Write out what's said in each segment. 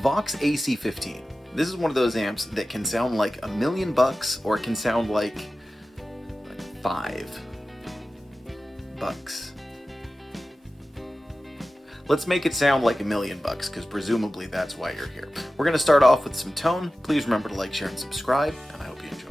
Vox AC15. This is one of those amps that can sound like $1,000,000 or it can sound like $5. Let's make it sound like $1,000,000 because presumably that's why you're here. We're going to start off with some tone. Please remember to like, share, and subscribe, and I hope you enjoy.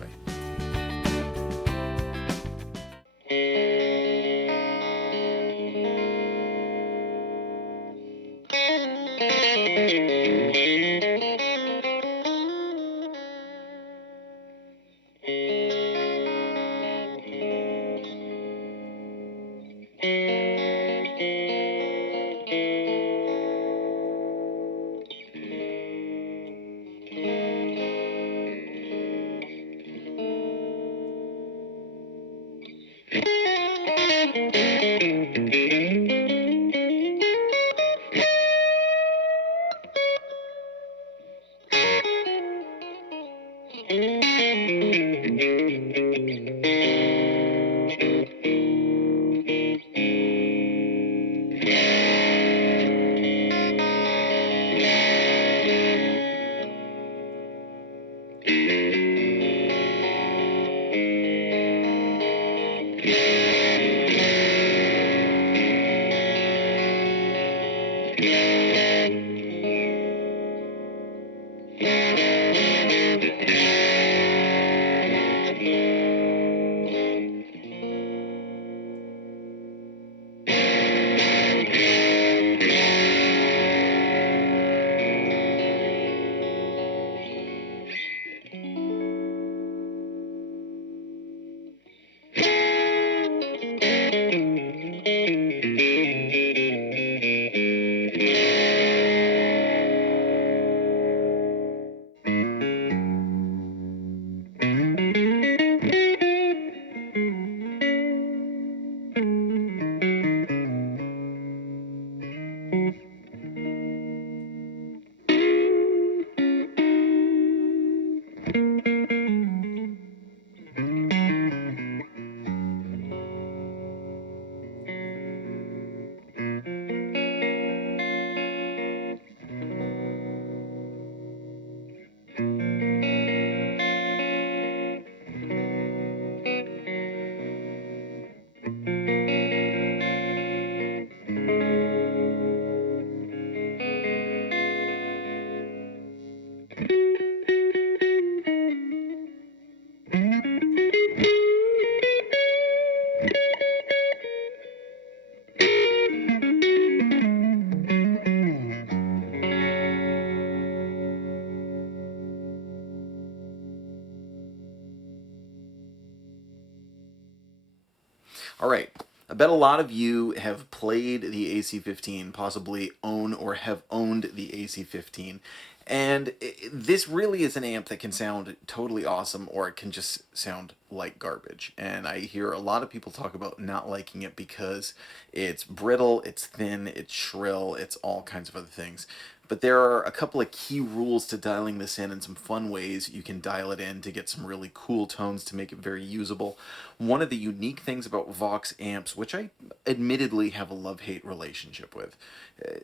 All right, I bet a lot of you have played the AC15, possibly own or have owned the AC15. And this really is an amp that can sound totally awesome or it can just sound like garbage. And I hear a lot of people talk about not liking it because it's brittle, it's thin, it's shrill, it's all kinds of other things. But there are a couple of key rules to dialing this in and some fun ways you can dial it in to get some really cool tones to make it very usable. One of the unique things about Vox amps, which I admittedly have a love-hate relationship with,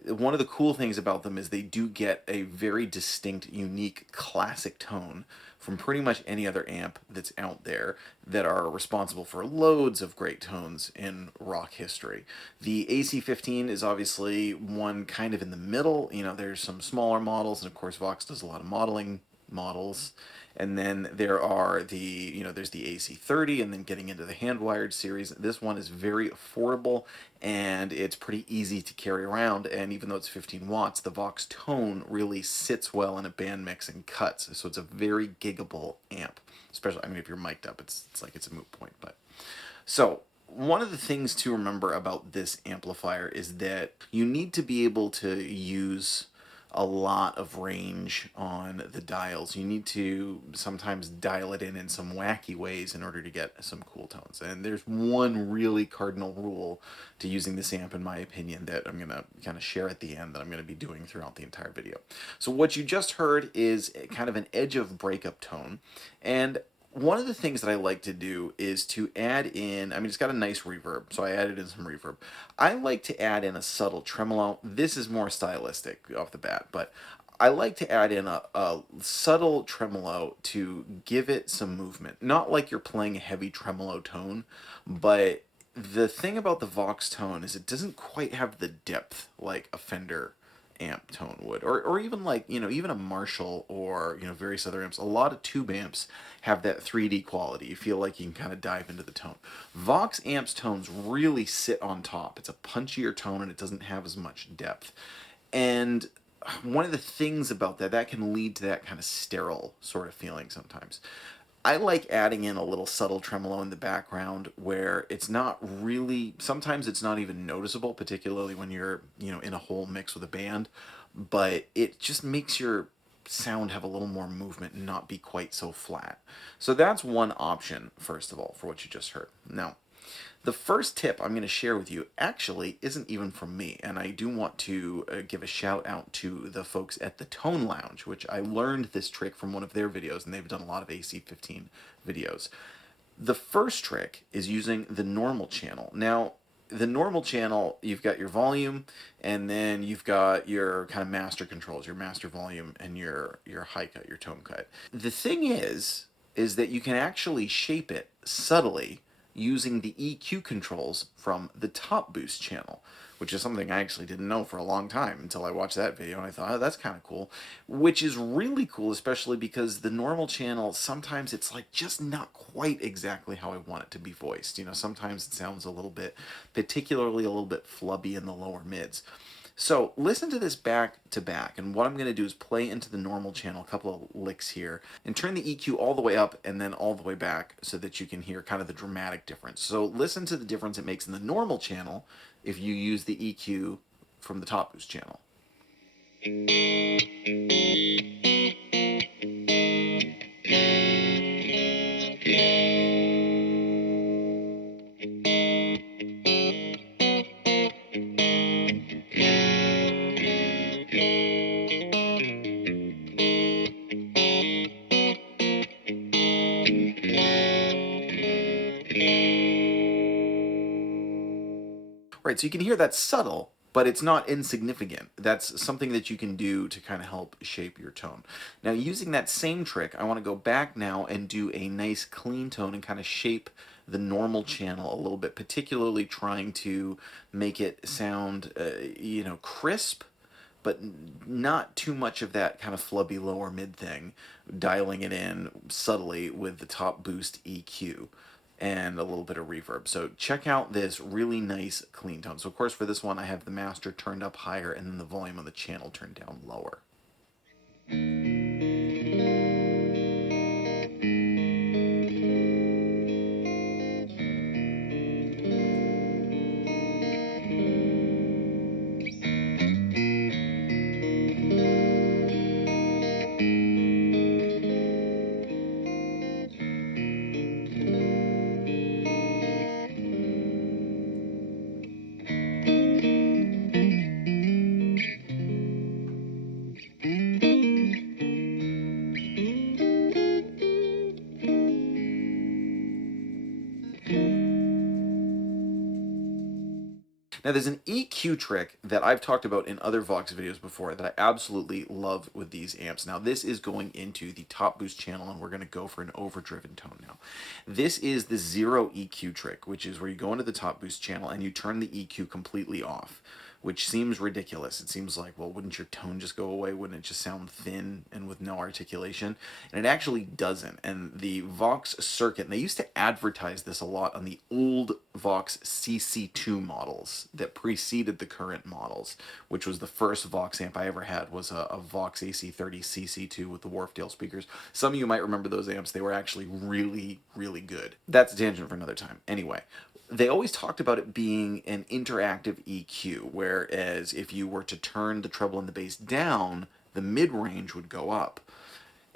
one of the cool things about them is they do get a very distinct, unique, classic tone from pretty much any other amp that's out there that are responsible for loads of great tones in rock history. The AC15 is obviously one kind of in the middle. You know, there's some smaller models, and of course Vox does a lot of modeling models. And then there are there's the AC30, and then getting into the hand-wired series. This one is very affordable, and it's pretty easy to carry around. And even though it's 15 watts, the Vox tone really sits well in a band mix and cuts. So it's a very giggable amp. Especially, I mean, if you're mic'd up, it's like it's a moot point. But so one of the things to remember about this amplifier is that you need to be able to use a lot of range on the dials. You need to sometimes dial it in some wacky ways in order to get some cool tones. And there's one really cardinal rule to using this amp, in my opinion, that I'm going to kind of share at the end that I'm going to be doing throughout the entire video. So what you just heard is kind of an edge of breakup tone. And one of the things that I like to do is to add in, I mean, it's got a nice reverb, so I added in some reverb. I like to add in a subtle tremolo. This is more stylistic off the bat, but I like to add in a subtle tremolo to give it some movement. Not like you're playing a heavy tremolo tone, but the thing about the Vox tone is it doesn't quite have the depth like a Fender amp tone would, or even like, even a Marshall, or various other amps. A lot of tube amps have that 3D quality. You feel like you can kind of dive into the tone. Vox amps tones really sit on top. It's a punchier tone and it doesn't have as much depth. And one of the things about that can lead to that kind of sterile sort of feeling sometimes. I like adding in a little subtle tremolo in the background where it's not really, sometimes it's not even noticeable, particularly when you're, in a whole mix with a band, but it just makes your sound have a little more movement and not be quite so flat. So that's one option, first of all, for what you just heard. Now, the first tip I'm going to share with you actually isn't even from me, and I do want to give a shout out to the folks at the Tone Lounge, which I learned this trick from one of their videos, and they've done a lot of AC15 videos. The first trick is using the normal channel. Now, the normal channel, you've got your volume, and then you've got your kind of master controls, your master volume, and your high cut, your tone cut. The thing is that you can actually shape it subtly using the EQ controls from the top boost channel, which is something I actually didn't know for a long time until I watched that video, and I thought, oh, that's kind of cool. Which is really cool, especially because the normal channel, sometimes it's like just not quite exactly how I want it to be voiced. Sometimes it sounds a little bit, particularly a little bit flubby in the lower mids. So listen to this back to back, and what I'm going to do is play into the normal channel a couple of licks here, and turn the EQ all the way up and then all the way back so that you can hear kind of the dramatic difference. So listen to the difference it makes in the normal channel if you use the EQ from the top boost channel. Right, so you can hear that's subtle, but it's not insignificant. That's something that you can do to kind of help shape your tone. Now, using that same trick, I want to go back now and do a nice clean tone and kind of shape the normal channel a little bit, particularly trying to make it sound, crisp, but not too much of that kind of flubby lower mid thing, dialing it in subtly with the top boost EQ and a little bit of reverb. So check out this really nice clean tone. So of course for this one I have the master turned up higher and then the volume on the channel turned down lower. Now there's an EQ trick that I've talked about in other Vox videos before that I absolutely love with these amps. Now this is going into the top boost channel, and we're going to go for an overdriven tone now. This is the zero EQ trick, which is where you go into the top boost channel and you turn the EQ completely off, which seems ridiculous. It seems like, well, wouldn't your tone just go away? Wouldn't it just sound thin and with no articulation? And it actually doesn't. And the Vox circuit, and they used to advertise this a lot on the old Vox CC2 models that preceded the current models, which was the first Vox amp I ever had, was a Vox AC30cc2 with the Wharfdale speakers. Some of you might remember those amps. They were actually really, really good. That's a tangent for another time. Anyway, they always talked about it being an interactive EQ, whereas if you were to turn the treble and the bass down, the mid-range would go up.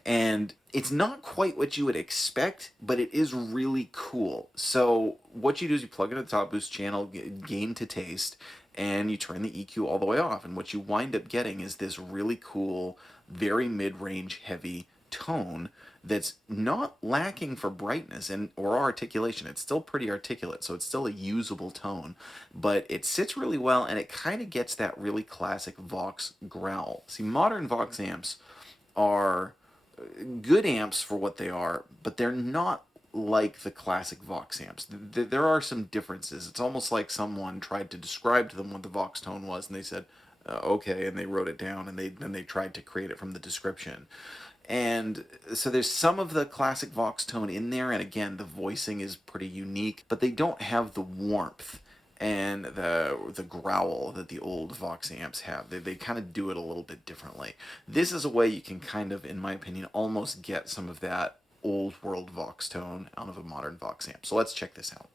And it's not quite what you would expect, but it is really cool. So what you do is you plug into the top boost channel, gain to taste, and you turn the EQ all the way off. And what you wind up getting is this really cool, very mid-range heavy tone that's not lacking for brightness and or articulation. It's still pretty articulate, so it's still a usable tone, but it sits really well and it kind of gets that really classic Vox growl. See, modern Vox amps are good amps for what they are, but they're not like the classic Vox amps. There are some differences. It's almost like someone tried to describe to them what the Vox tone was, and they said, okay, and they wrote it down, and then they tried to create it from the description. And so there's some of the classic Vox tone in there, and again, the voicing is pretty unique, but they don't have the warmth and the growl that the old Vox amps have. They kind of do it a little bit differently. This is a way you can kind of, in my opinion, almost get some of that old world Vox tone out of a modern Vox amp. So let's check this out.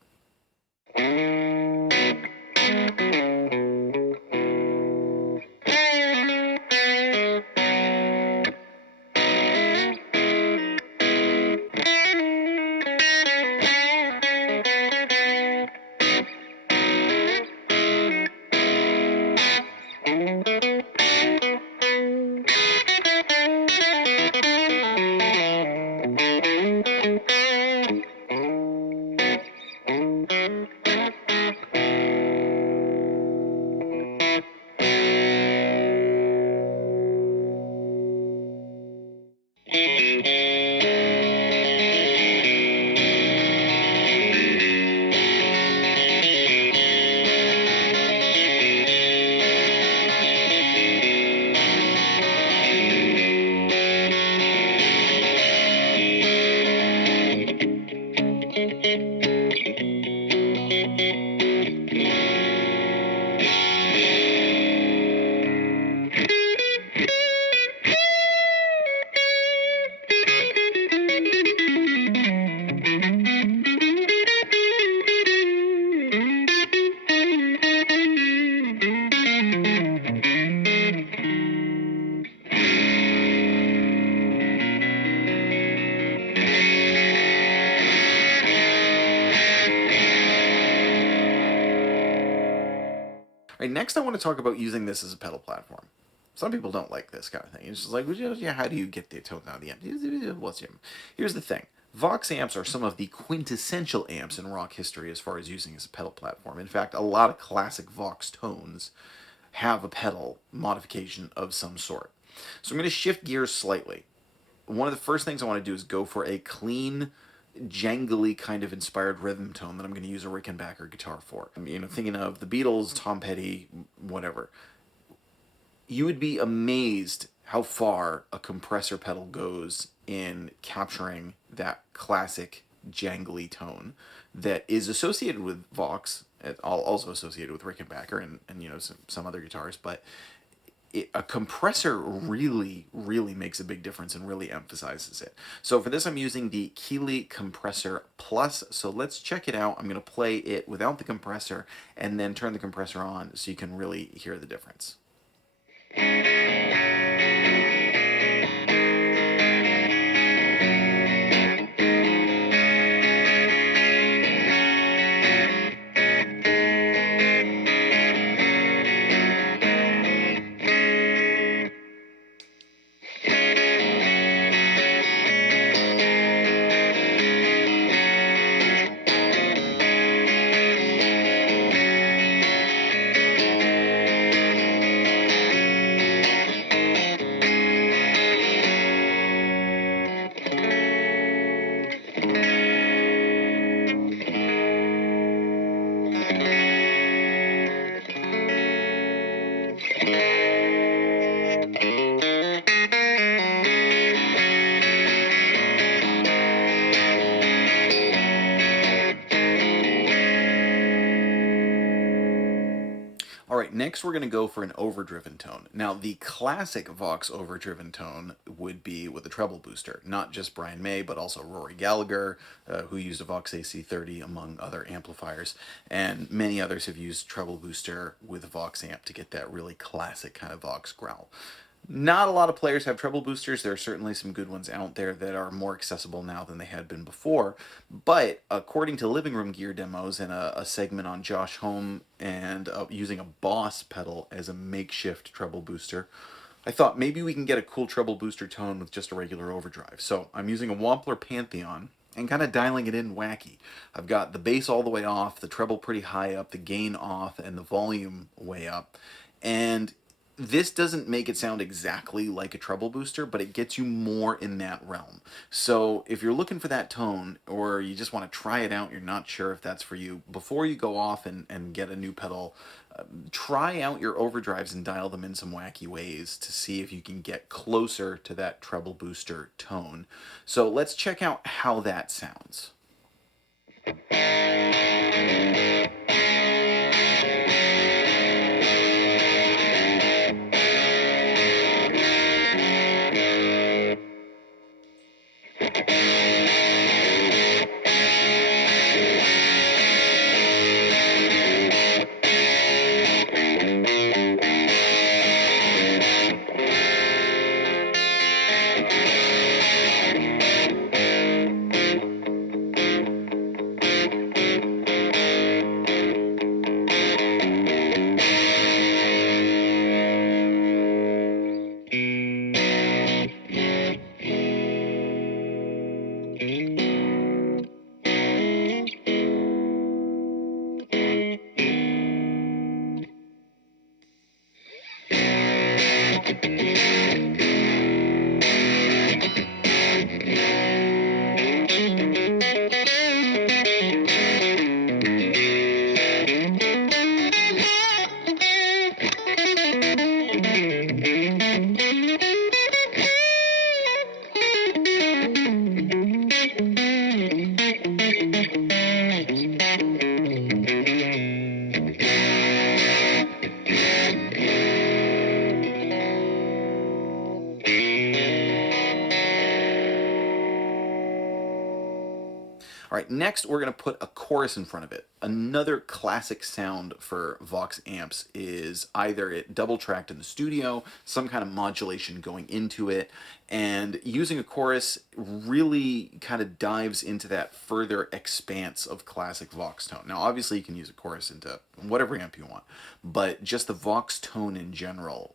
Right, next I want to talk about using this as a pedal platform. Some people don't like this kind of thing. It's just like, well, yeah, how do you get the tone out of the amp? Here's the thing. Vox amps are some of the quintessential amps in rock history as far as using as a pedal platform. In fact, a lot of classic Vox tones have a pedal modification of some sort. So I'm going to shift gears slightly. One of the first things I want to do is go for a clean, jangly kind of inspired rhythm tone that I'm going to use a Rickenbacker guitar for. You know, thinking of the Beatles, Tom Petty, whatever. You would be amazed how far a compressor pedal goes in capturing that classic jangly tone that is associated with Vox, also associated with Rickenbacker and you know, some other guitars, but a compressor really makes a big difference and really emphasizes it. So for this I'm using the Keeley Compressor Plus, so let's check it out. I'm going to play it without the compressor and then turn the compressor on so you can really hear the difference. All right, next we're going to go for an overdriven tone. Now, the classic Vox overdriven tone would be with a treble booster. Not just Brian May, but also Rory Gallagher, who used a Vox AC30 among other amplifiers. And many others have used treble booster with a Vox amp to get that really classic kind of Vox growl. Not a lot of players have treble boosters. There are certainly some good ones out there that are more accessible now than they had been before. But according to Living Room Gear demos and a segment on Josh Home and using a Boss pedal as a makeshift treble booster, I thought maybe we can get a cool treble booster tone with just a regular overdrive. So I'm using a Wampler Pantheon and kind of dialing it in wacky. I've got the bass all the way off, the treble pretty high up, the gain off, and the volume way up. And this doesn't make it sound exactly like a treble booster, but it gets you more in that realm. So if you're looking for that tone, or you just want to try it out, you're not sure if that's for you, before you go off and get a new pedal, try out your overdrives and dial them in some wacky ways to see if you can get closer to that treble booster tone. So let's check out how that sounds. All right, next we're going to put a chorus in front of it. Another classic sound for Vox amps is either it double tracked in the studio, some kind of modulation going into it, and using a chorus really kind of dives into that further expanse of classic Vox tone. Now, obviously, you can use a chorus into whatever amp you want, but just the Vox tone in general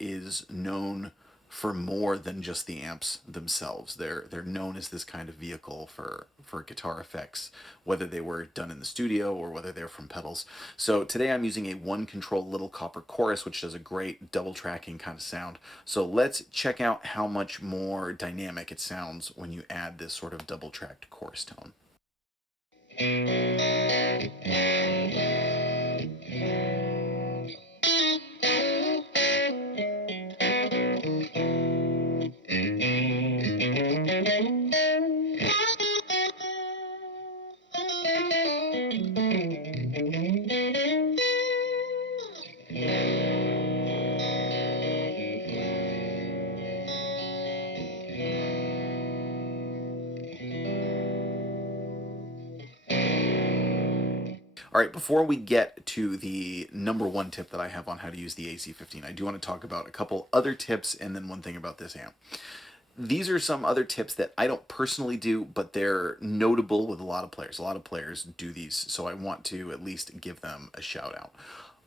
is known for more than just the amps themselves. They're known as this kind of vehicle for guitar effects, whether they were done in the studio or whether they're from pedals. So today I'm using a one control little copper chorus, which does a great double tracking kind of sound. So let's check out how much more dynamic it sounds when you add this sort of double tracked chorus tone. All right, before we get to the number one tip that I have on how to use the AC15, I do want to talk about a couple other tips and then one thing about this amp. These are some other tips that I don't personally do, but they're notable with a lot of players. A lot of players do these, so I want to at least give them a shout out.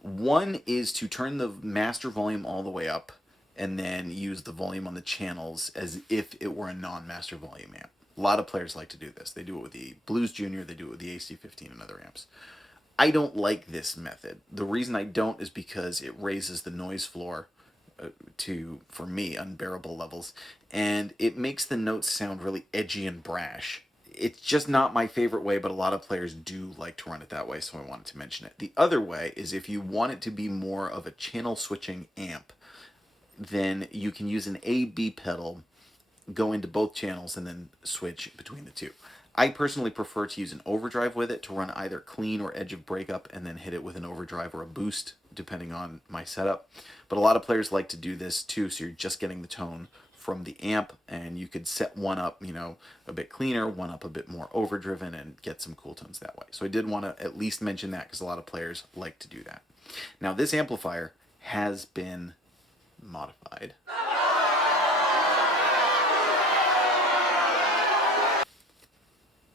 One is to turn the master volume all the way up and then use the volume on the channels as if it were a non-master volume amp. A lot of players like to do this. They do it with the Blues Junior, they do it with the AC15 and other amps. I don't like this method. The reason I don't is because it raises the noise floor to, for me, unbearable levels, and it makes the notes sound really edgy and brash. It's just not my favorite way, but a lot of players do like to run it that way, so I wanted to mention it. The other way is if you want it to be more of a channel switching amp, then you can use an A-B pedal, go into both channels, and then switch between the two. I personally prefer to use an overdrive with it to run either clean or edge of breakup and then hit it with an overdrive or a boost depending on my setup. But a lot of players like to do this too, so you're just getting the tone from the amp, and you could set one up, you know, a bit cleaner, one up a bit more overdriven, and get some cool tones that way. So I did want to at least mention that because a lot of players like to do that. Now this amplifier has been modified.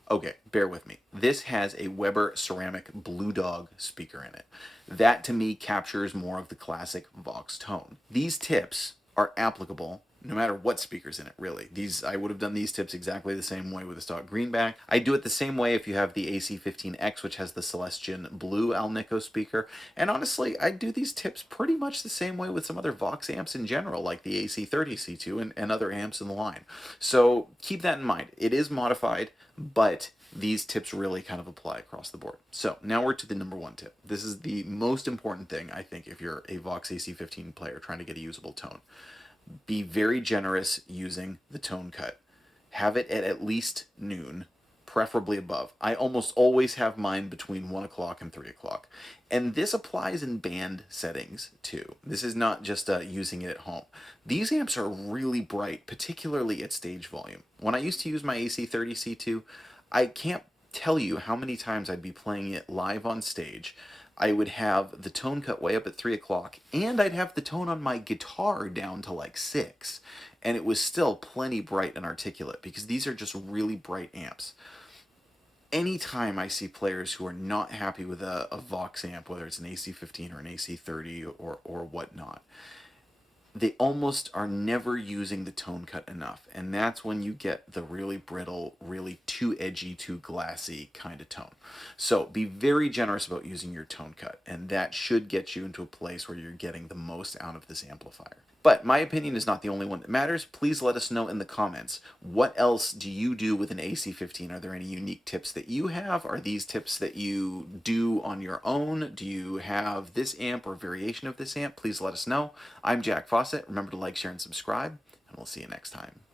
Okay, bear with me. This has a Weber ceramic Blue Dog speaker in it. That to me captures more of the classic Vox tone. These tips are applicable no matter what speaker's in it, really. I would have done these tips exactly the same way with a stock greenback. I do it the same way if you have the AC15X, which has the Celestian Blue Alnico speaker. And honestly, I do these tips pretty much the same way with some other Vox amps in general, like the AC30C2 and other amps in the line. So keep that in mind. It is modified, but these tips really kind of apply across the board. So now we're to the number one tip. This is the most important thing, I think, if you're a Vox AC15 player trying to get a usable tone. Be very generous using the tone cut. Have it at least noon, preferably above. I almost always have mine between 1 o'clock and 3 o'clock. And this applies in band settings too. This is not just using it at home. These amps are really bright, particularly at stage volume. When I used to use my AC30C2, I can't tell you how many times I'd be playing it live on stage. I would have the tone cut way up at 3 o'clock, and I'd have the tone on my guitar down to like 6, and it was still plenty bright and articulate, because these are just really bright amps. Anytime I see players who are not happy with a Vox amp, whether it's an AC15 or an AC30 or whatnot, they almost are never using the tone cut enough, and that's when you get the really brittle, really too edgy, too glassy kind of tone. So be very generous about using your tone cut, and that should get you into a place where you're getting the most out of this amplifier. But my opinion is not the only one that matters. Please let us know in the comments. What else do you do with an AC15? Are there any unique tips that you have? Are these tips that you do on your own? Do you have this amp or variation of this amp? Please let us know. I'm Jack Fossett. Remember to like, share, and subscribe, and we'll see you next time.